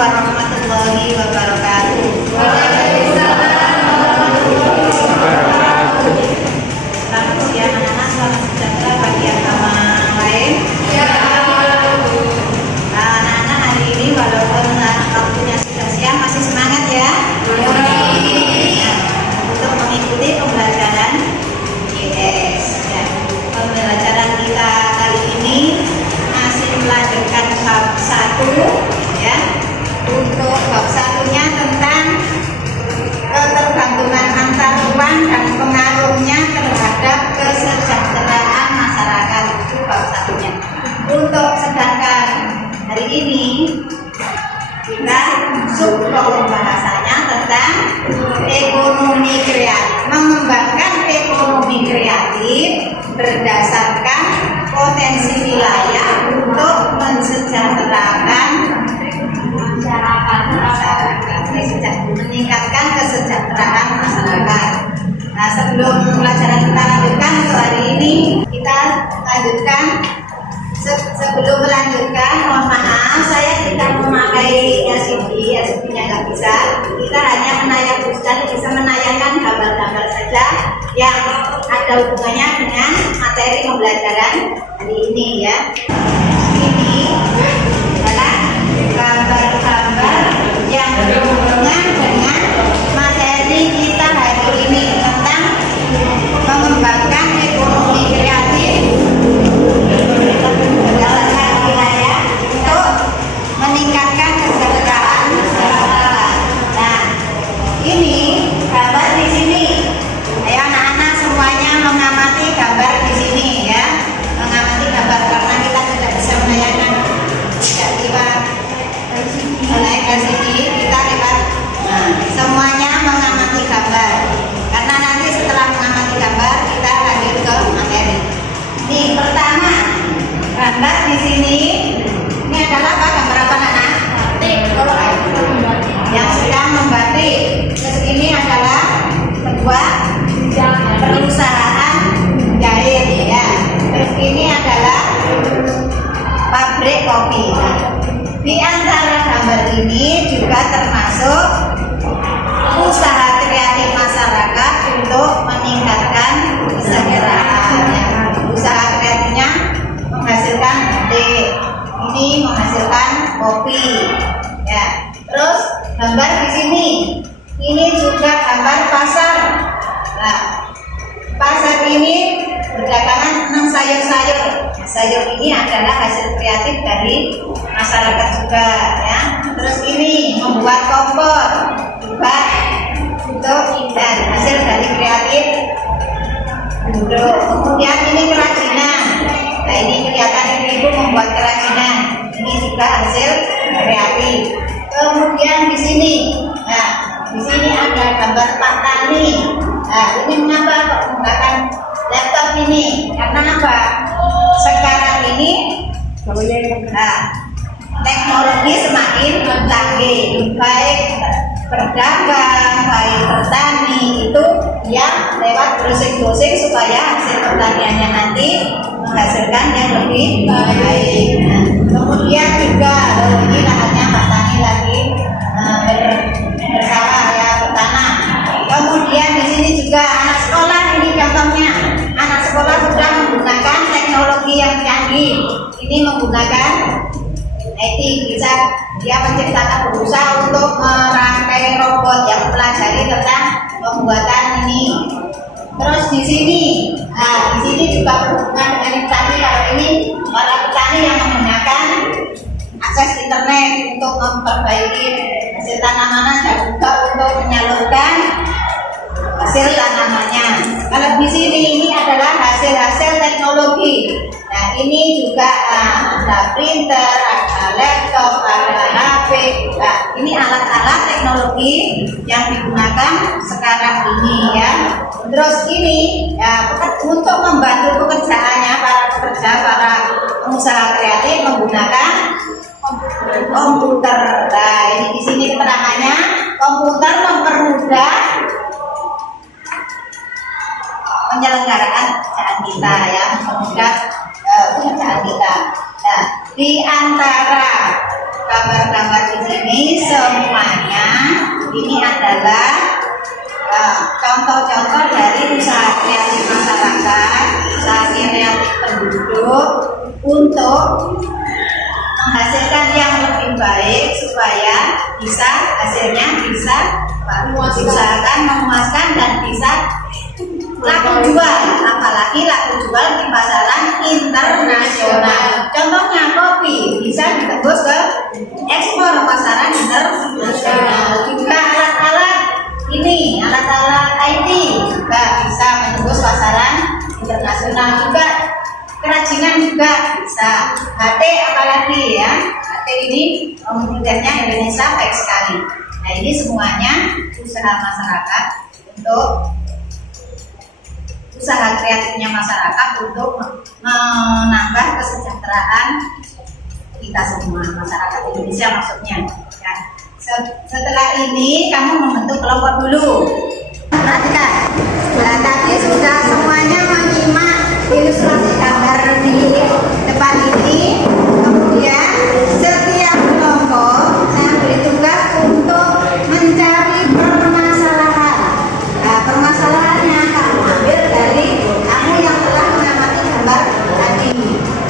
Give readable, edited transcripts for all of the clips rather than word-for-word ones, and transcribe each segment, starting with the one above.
warahmatullahi wabarakatuh. Selamat siang anak-anak, selamat sejahtera bagi agama lain. Anak-anak hari ini walaupun waktunya sudah siang masih semangat ya. Untuk mengikuti pembelajaran IPS. Pembelajaran kita kali ini masih melanjutkan bab 1 ya. Untuk bab 1-nya tentang ketergantungan antar uang dan pengaruhnya terhadap kesejahteraan masyarakat. Itu bab 1-nya. Untuk sedangkan hari ini kita masuk ke pembahasannya tentang ekonomi kreatif, mengembangkan ekonomi kreatif berdasarkan potensi wilayah untuk mensejahterakan masyarakat, meningkatkan kesejahteraan masyarakat. Nah, sebelum pelajaran kita lanjutkan untuk hari ini, kita lanjutkan. Sebelum melanjutkan, mohon maaf, saya tidak memakai LCD-nya nggak bisa. Kita hanya bisa menayangkan gambar-gambar saja yang ada hubungannya dengan materi pembelajaran hari ini ya. Ini adalah gambar-gambar yang berhubungan dengan materi kita hari ini tentang mengembangkan ekonomi kreatif berdasarkan wilayah untuk meningkatkan kesejahteraan masyarakat. Nah, ini gambar di sini. Ayo anak-anak semuanya mengamati gambar di sini ya. Mengamati gambar karena kita tidak bisa menayangkan. Tidak bisa menaikkan sini, kita lihat. Nah, semuanya mengamati gambar. Karena nanti setelah mengamati gambar kita lanjut ke materi. Ini pertama gambar di sini. Ini adalah apa? Gambar apa anak? Yang sedang membatik. Terus ini adalah sebuah perusahaan jahit ya. Terus ini adalah pabrik kopi. Nah, di antara gambar ini juga termasuk usaha kreatif masyarakat untuk meningkatkan kesejahteraan. Usaha kreatifnya menghasilkan batik, ini menghasilkan kopi. Ya, terus gambar di sini, ini juga gambar pasar. Nah, pasar ini berdagangan tentang sayur-sayur. Sayur ini adalah hasil kreatif dari masyarakat juga ya. Terus ini membuat kompor juga untuk dan hasil dari kreatif. Kemudian ini kerajinan. Nah, ini kelihatan ibu membuat kerajinan. Ini juga hasil kreatif. Kemudian di sini, nah di sini ada gambar Pak Tani. Nah, ini mengapa kok menggunakan laptop ini? Karena apa? Sekarang ini, nah, teknologi semakin canggih, baik berdagang, baik bertani itu yang lewat browsing supaya hasil pertaniannya nanti menghasilkan yang lebih baik. Nah, kemudian juga ini lahannya Pak Tani lagi bersama ya bertanam. Kemudian di sini juga anak sekolah, ini contohnya anak sekolah sudah menggunakan teknologi yang canggih. Ini menggunakan IT, bisa dia menciptakan berusaha untuk merangkai robot yang mempelajari tentang pembuatan ini. Terus di sini, nah di sini juga berhubungan dengan tadi. Kalau ini para petani yang menggunakan akses internet untuk memperbaiki hasil tanaman dan juga untuk menyalurkan hasil tanamannya. Kalau di sini ini adalah hasil-hasil teknologi. Nah ini juga ada printer, ada laptop, ada HP. Nah ini alat-alat teknologi yang digunakan sekarang ini ya. Terus ini ya, untuk membantu pekerjaannya para pekerja, para pengusaha kreatif menggunakan komputer. Nah ini di sini keterangannya, komputer mempermudah penyelenggaraan pekerjaan kita ya, mempermudah pekerjaan kita. Nah, di antara gambar-gambar di sini adalah contoh-contoh dari usaha kreatif masyarakat, usaha kreatif penduduk untuk menghasilkan yang lebih baik supaya hasilnya bisa diusahakan, memuaskan dan bisa laku jual, apalagi laku jual di pasaran internasional. Contohnya kopi bisa ditembus ke ekspor pasaran internasional. Juga alat-alat IT juga bisa menembus pasaran internasional. Juga kerajinan juga bisa. HT apalagi ya, HT ini komoditasnya Indonesia baik sekali. Nah ini semuanya usaha masyarakat untuk usaha kreatifnya masyarakat untuk menambah kesejahteraan kita semua, masyarakat Indonesia maksudnya ya. Setelah ini kamu membentuk kelompok dulu. Perhatikan, nah, tadi sudah semuanya menyimak ilustrasi gambar di depan ini. Kemudian setiap kelompok saya beri tugas untuk mencari permasalahan. Nah, permasalahannya kamu ambil dari kamu yang telah mengamati gambar tadi.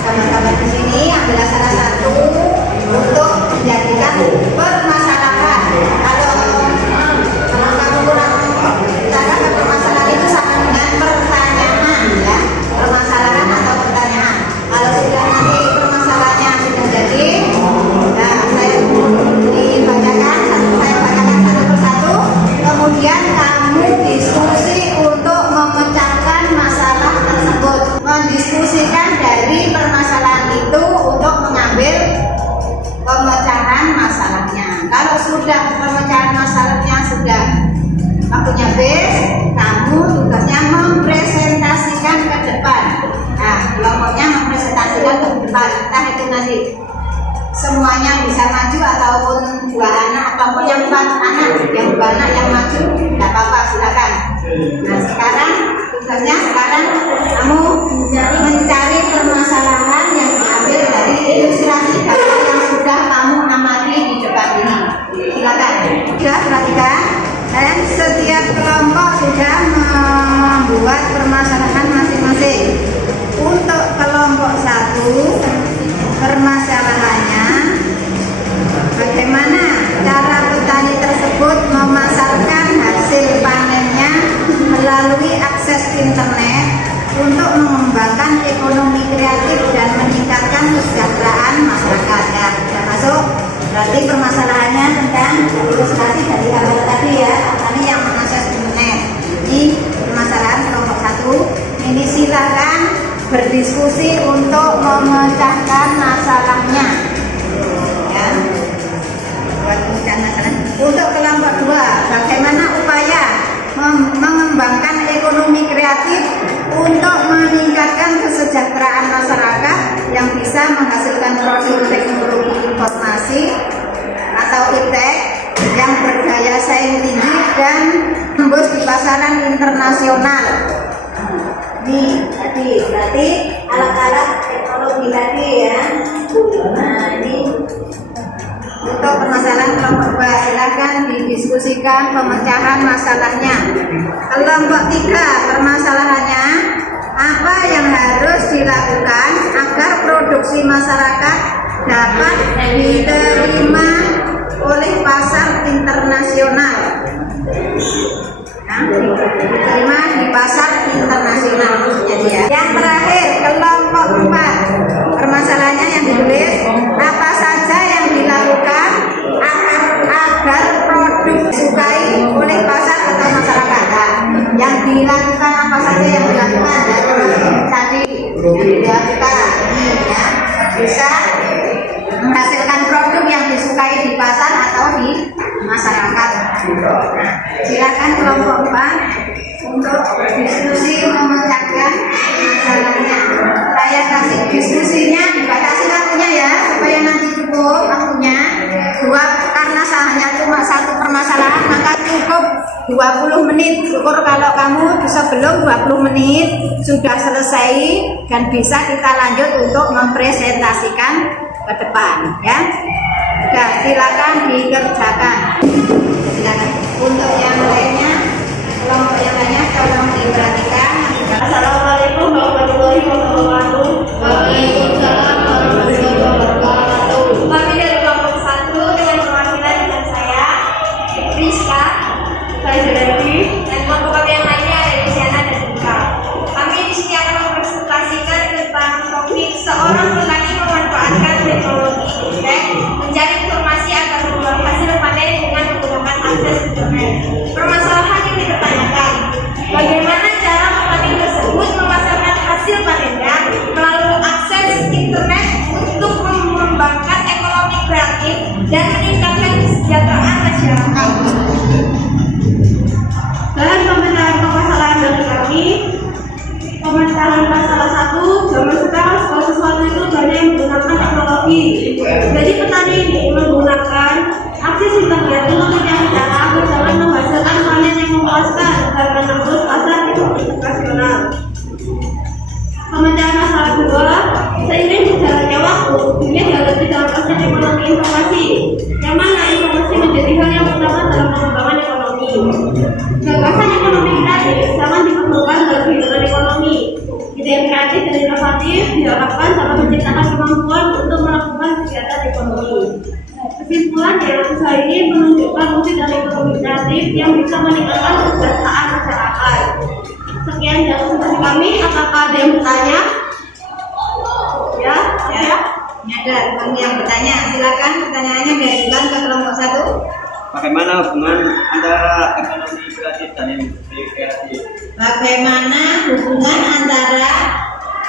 Gambar-gambar di sini ambil salah satu untuk menjadikan permasalahan. Kalau kamu kurang cara permasalahan itu sama dengan pertanyaan ya, permasalahan atau pertanyaan. Kalau sudah nanti permasalahannya sudah jadi, nah saya bacakan satu persatu. Kemudian kamu diskusi untuk memecahkan masalah tersebut, mendiskusikan dari permasalahan itu untuk mengambil pemecahan masalahnya. Kalau sudah pemecahan masalahnya sudah waktunya habis, kamu tugasnya mempresentasikan ke depan. Nah, kelompoknya mempresentasikan ke depan. Entah itu nanti semuanya bisa maju ataupun dua anak ataupun yang 4 anak, yang 2 anak yang maju, tidak apa-apa, silakan. Nah, sekarang tugasnya kamu mencari permasalahan yang diambil dari ilustrasi gambar yang sudah kamu amati di depan ini. Silakan. Sudah perhatikan. Dan setiap kelompok sudah membuat permasalahan masing-masing. Untuk kelompok 1, permasalahannya bagaimana cara petani tersebut memasarkan hasil panennya melalui akses internet untuk mengembangkan ekonomi kreatif dan meningkatkan kesejahteraan masyarakat. Ya, sudah masuk. Berarti permasalahannya tentang ilustrasi dari gambar tadi ya, petani yang mengakses internet. Ini permasalahan kelompok 1. Ini silakan berdiskusi untuk memecahkan masalahnya. Ya. Buat pemecahan masalah. Untuk kelompok 2, bagaimana upaya mengembangkan ekonomi kreatif untuk meningkatkan kesejahteraan masyarakat yang bisa menghasilkan produk teknologi informasi atau iptek yang berdaya saing tinggi dan tembus di pasaran internasional. Ini tadi berarti alat-alat teknologi tadi ya. Nah ini untuk permasalahan kelompok 2, silahkan didiskusikan pemecahan masalahnya. Kelompok 3, permasalahannya apa yang harus dilakukan agar produksi masyarakat dapat diterima oleh pasar internasional. Nah, diterima di pasar internasional jadi ya. Yang terakhir kelompok 4, permasalahannya yang ditulis apa saja yang dilakukan agar produk disukai oleh pasar atau masyarakat. Nah, yang dilakukan apa saja yang dilakukan tadi yang dilakukan ini ya, bisa menghasilkan produk yang disukai di pasar atau di masyarakat. Nah, silakan kelompok 4 untuk diskusi memecahkan masalahnya. Saya kasih diskusinya, dibatasi waktunya ya supaya nanti cukup waktunya. Karena hanya cuma 1 permasalahan maka cukup 20 menit. Syukur kalau kamu sebelum 20 menit sudah selesai dan bisa kita lanjut untuk mempresentasikan ke depan ya. Sudah, silakan dikerjakan. Silakan. Untuk yang lainnya, kelompok yang lainnya tolong diperhatikan. Assalamualaikum warahmatullahi wabarakatuh. Waalaikumsalam warahmatullahi wabarakatuh. Kami dari kelompok 1 dengan perwakilan dengan saya, Rizka, saya Devi, dan kelompok kami yang lainnya ada Luciana dan Ika. Kami di sini akan mempresentasikan tentang topik seorang petani memanfaatkan teknologi internet mencari informasi agar membuat hasil panen dengan menggunakan akses internet. Permasalahan yang dipertanyakan, bagaimana cara petani tersebut memasarkan hasil panennya melalui akses internet untuk mengembangkan ekonomi kreatif dan meningkatkan kesejahteraan masyarakat. Dan pementaran permasalahan dari kami, pementaran masalah 1, zaman sekarang segala sesuatu itu banyak yang menggunakan teknologi. Jadi petani ini menggunakan akses internet untuk mencari cara agar dapat menghasilkan panen yang memuaskan dan menembus pasar internasional. Pementaran masalah 2, seiring berjalannya waktu, dunia dihadapi dalam proses ekonomi informasi, yang mana informasi menjadi hal yang utama dalam pengembangan ekonomi. Gagasan ekonomi kreatif sangat diperlukan dalam kehidupan ekonomi. Ide yang kreatif dan inovatif diharapkan dapat menciptakan kemampuan untuk melakukan kegiatan ekonomi. Kesimpulan dalam usaha ini menunjukkan fungsi dari ekonomi kreatif yang bisa meningkatkan kesejahteraan masyarakat. Sekian dari presentasi kami. Apakah ada yang bertanya? Ya. Ini ada yang bertanya, silakan pertanyaannya diajukan ke kelompok 1. Bagaimana hubungan antara ekonomi kreatif dan industri kreatif? Bagaimana hubungan antara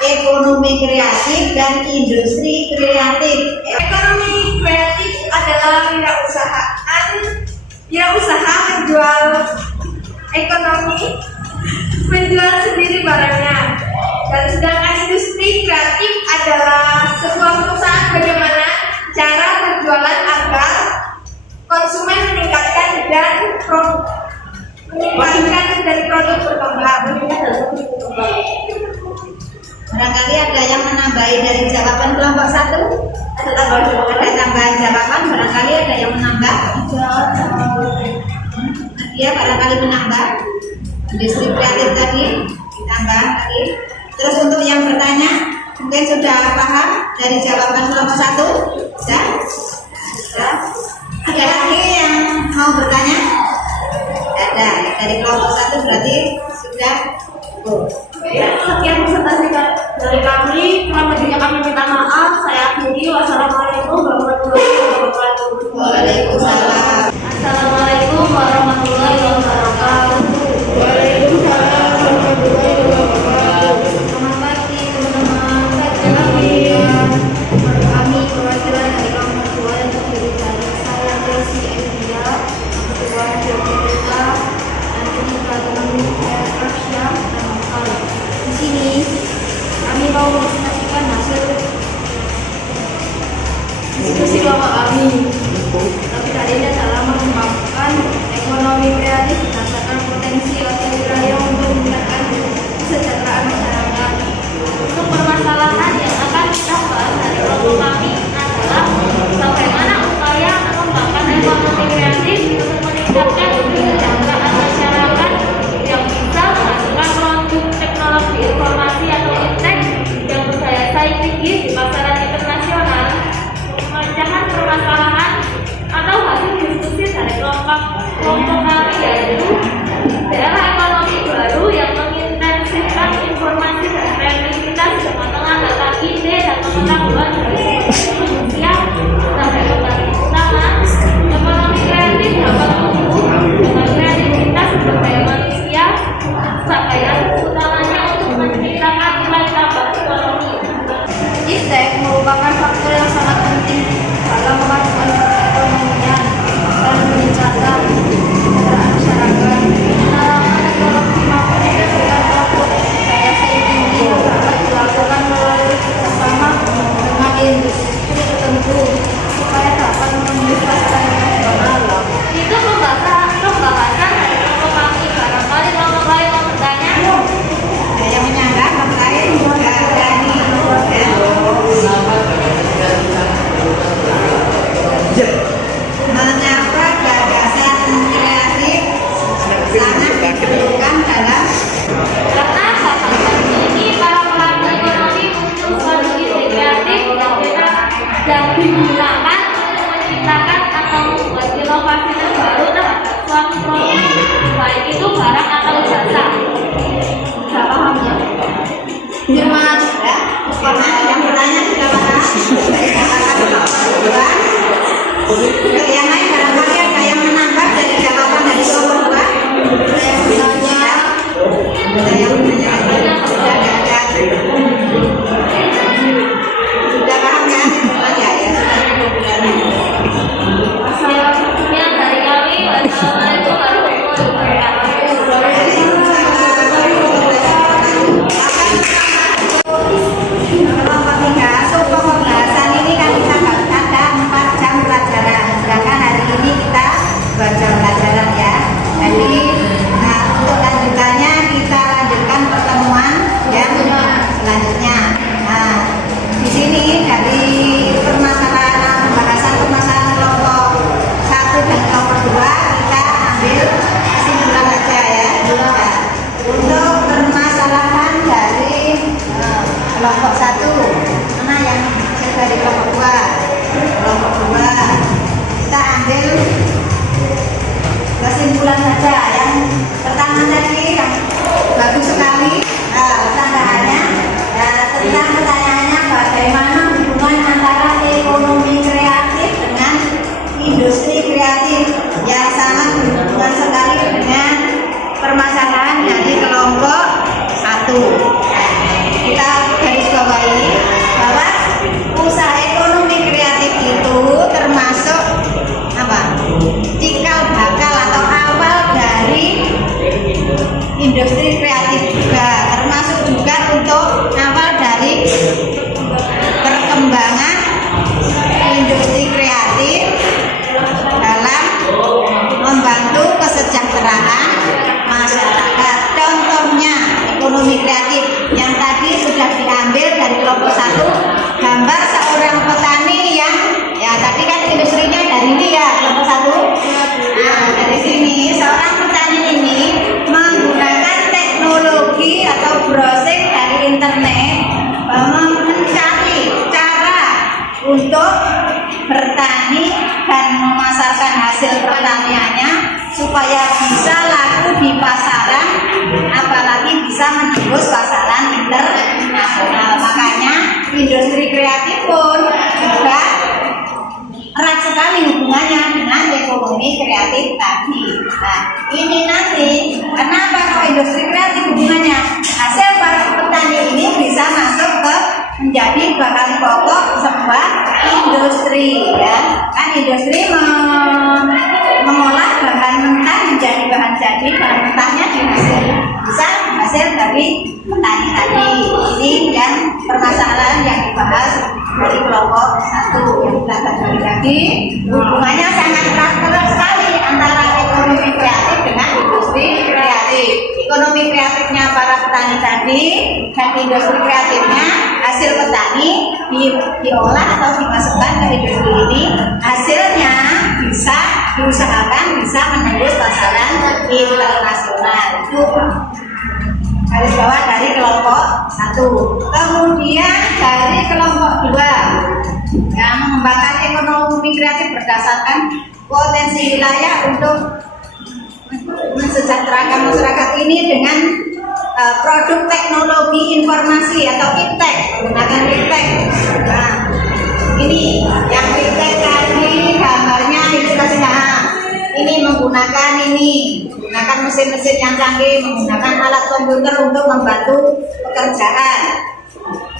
ekonomi kreatif dan industri kreatif? Ekonomi kreatif adalah wirausaha menjual menjual sendiri barangnya. Dan sedangkan industri kreatif adalah sebuah perusahaan bagaimana cara berjualan agar konsumen meningkatkan dari produk berkembang. Barangkali ada yang menambahi dari jawaban kelompok 1? Ada tambahan jawaban, barangkali ada yang menambah? Dia barangkali menambah industri kreatif tadi, ditambah tadi. Terus untuk yang bertanya, mungkin sudah paham dari jawaban kelompok 1? Sudah? Ada lagi yang mau bertanya? Ada, dari kelompok 1 berarti sudah cukup. Sekian presentasi dari kami. Kurang lebihnya kami minta maaf. Saya akhiri. Wassalamualaikum warahmatullahi wabarakatuh. Waalaikumsalam. Assalamualaikum warahmatullahi wabarakatuh. Waalaikumsalam warahmatullahi wabarakatuh. Selamat pagi teman-teman. Kami perwakilan dari kelompok 2 yang terdiri dari saya Desi Elia, ketua JPK, dan Unika Ekonomi Asia dan Lokal. Di sini kami mau mempresentasikan hasil diskusi kelompok kami. Tapi kali ini adalah mengembangkan ekonomi kreatif berdasarkan potensi warga wilayah untuk meningkatkan kesejahteraan masyarakat. Untuk permasalahan yang akan kita bahas dari kelompok kami adalah bagaimana upaya mengembangkan ekonomi kreatif untuk meningkatkan kesejahteraan masyarakat yang bisa menghasilkan produk teknologi informasi atau iptek yang berdaya saing tinggi di pasaran internasional. Memecahkan permasalahan atau hasil diskusi dari kelompok kami yaitu daerah ekonomi baru yang mengintensifkan informasi dan kreativitas dengan mengandalkan ide dan pengetahuan dari manusia sampai kembali utama. Ekonomi kreatif dapat tumbuh dengan kreativitas bergaya manusia sebagai utamanya untuk menciptakan nilai tambah ekonomi. Iptek merupakan faktor yang sangat penting dalam memajukan perekonomian dan meningkatkan kesejahteraan masyarakat. Penerapan teknologi maupun dengan produk daya saing tinggi dapat dilakukan melalui kerjasama dengan industri tertentu supaya dapat memenuhi pasaran internasional. Itu pembahasan dari kelompok kami. Barangkali kelompok lain mau bertanya? Ada yang menyanggah, yang lain juga berani. Yang lain barangkali ada yang menambah dari jawaban dari kelompok 2? Ada yang menanya? Sudah ada. Sudah paham kan? Ya, Masalahnya dari kami, wassalamualaikum warahmatullahi kelompok 3, sub pembahasan ini kan kita ada 4 jam pelajaran, sedangkan hari ini kita 2 jam pelajaran ya. Jadi untuk lanjutannya kita lanjutkan pertemuan yang selanjutnya. Nah, di sini dari pembahasan kelompok 1 dan kelompok 2 kita ambil kesimpulan aja ya. Nah, untuk permasalahan dari kelompok 1, mana yang hasil dari kelompok 2? Kelompok 2 kita ambil kesimpulan saja. Yang pertama tadi yang bagus sekali tambahannya tentang pertanyaannya bagaimana hubungan antara ekonomi kreatif dengan industri kreatif, yang sangat berhubungan sekali dengan permasalahan dari kelompok 1. Kita garis bawahi bahwa usaha ekonomi kreatif itu termasuk apa? Cikal bakal atau awal dari industri kreatif juga, termasuk juga untuk awal dari perkembangan industri kreatif dalam membantu kesejahteraan masyarakat. Contohnya ekonomi kreatif yang tadi sudah diambil dari kelompok 1, gambar seorang petani yang ya tadi kan industrinya dari ini ya kelompok 1. Nah, dari sini seorang petani ini menggunakan teknologi atau browsing dari internet mencari cara untuk bertani dan memasarkan hasil pertaniannya supaya bisa laku di pasaran, apalagi bisa menembus pasaran internasional. Makanya industri kreatif pun juga erat sekali hubungannya dengan ekonomi kreatif tadi. Nah, ini nanti kenapa kok industri kreatif hubungannya? Hasil para petani ini bisa masuk ke menjadi bahan pokok sebuah industri ya. Kan industri mengolah bahan mentah menjadi bahan jadi, bahan mentahnya bisa hasil dari petani tadi. Ini yang permasalahan yang dibahas dari kelompok 1 yang kita bagi lagi. Hubungannya sangat erat sekali antara ekonomi kreatif dengan industri kreatif. Ekonomi kreatifnya para petani tadi dan industri kreatifnya hasil petani diolah atau dimasukkan ke industri ini, hasilnya bisa diusahakan bisa menembus pasaran internasional. Itu garis bawah dari kelompok 1. Kemudian dari kelompok 2 yang mengembangkan ekonomi kreatif berdasarkan potensi wilayah untuk mensejahterakan masyarakat ini dengan produk teknologi informasi atau iptek, menggunakan iptek. Nah, ini yang iptek tadi gambarnya ilustrasinya. Ini menggunakan mesin-mesin yang canggih, menggunakan alat komputer untuk membantu pekerjaan.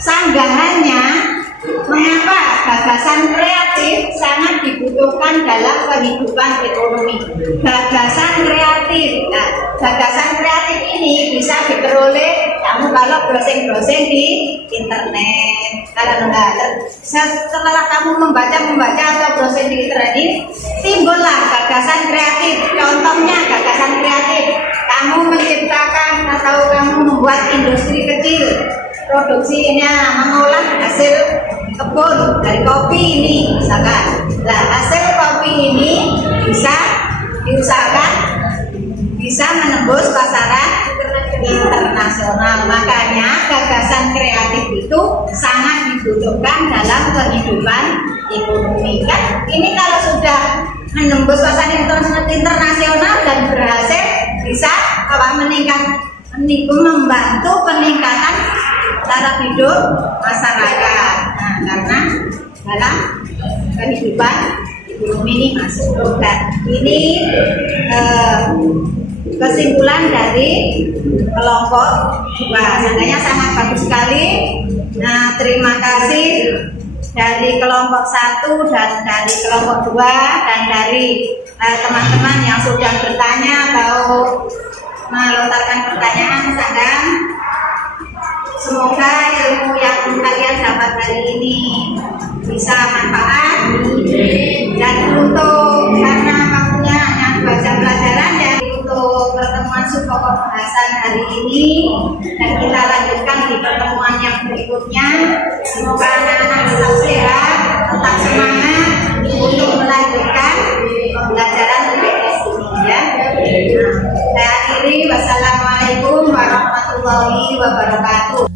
Sanggahannya, mengapa gagasan kreatif sangat dibutuhkan dalam kehidupan ekonomi? Gagasan kreatif. Nah, gagasan kreatif ini bisa diperoleh kamu kalau browsing di internet. Kalau setelah kamu membaca atau browsing di internet ini, timbullah gagasan kreatif. Contohnya gagasan kreatif, kamu menciptakan atau kamu membuat industri kecil, produksinya mengolah hasil kebun dari kopi ini misalkan. Nah, hasil kopi ini bisa diusahakan bisa menembus pasaran internasional. Makanya gagasan kreatif itu sangat dibutuhkan dalam kehidupan ekonomi. Kan ini kalau sudah menembus pasaran internasional dan berhasil, bisa membantu peningkatan taraf hidup masyarakat. Nah, karena dalam kehidupan belum ini masuk program. Ini kesimpulan dari kelompok 2. Sebenarnya sangat bagus sekali. Nah, terima kasih dari kelompok 1 dan dari kelompok 2 dan dari teman-teman yang sudah bertanya atau melontarkan pertanyaan. Misalkan semoga ilmu yang kalian dapat hari ini bisa manfaat dan untuk karena waktunya hanya 2 jam pelajaran dan untuk pertemuan subpokok bahasan hari ini dan kita lanjutkan di pertemuan yang berikutnya. Semoga anak-anak tetap sehat, tetap semangat untuk melanjutkan pembelajaran IPS ini ya. Nah, saya akhiri, wassalamualaikum warahmatullahi wabarakatuh.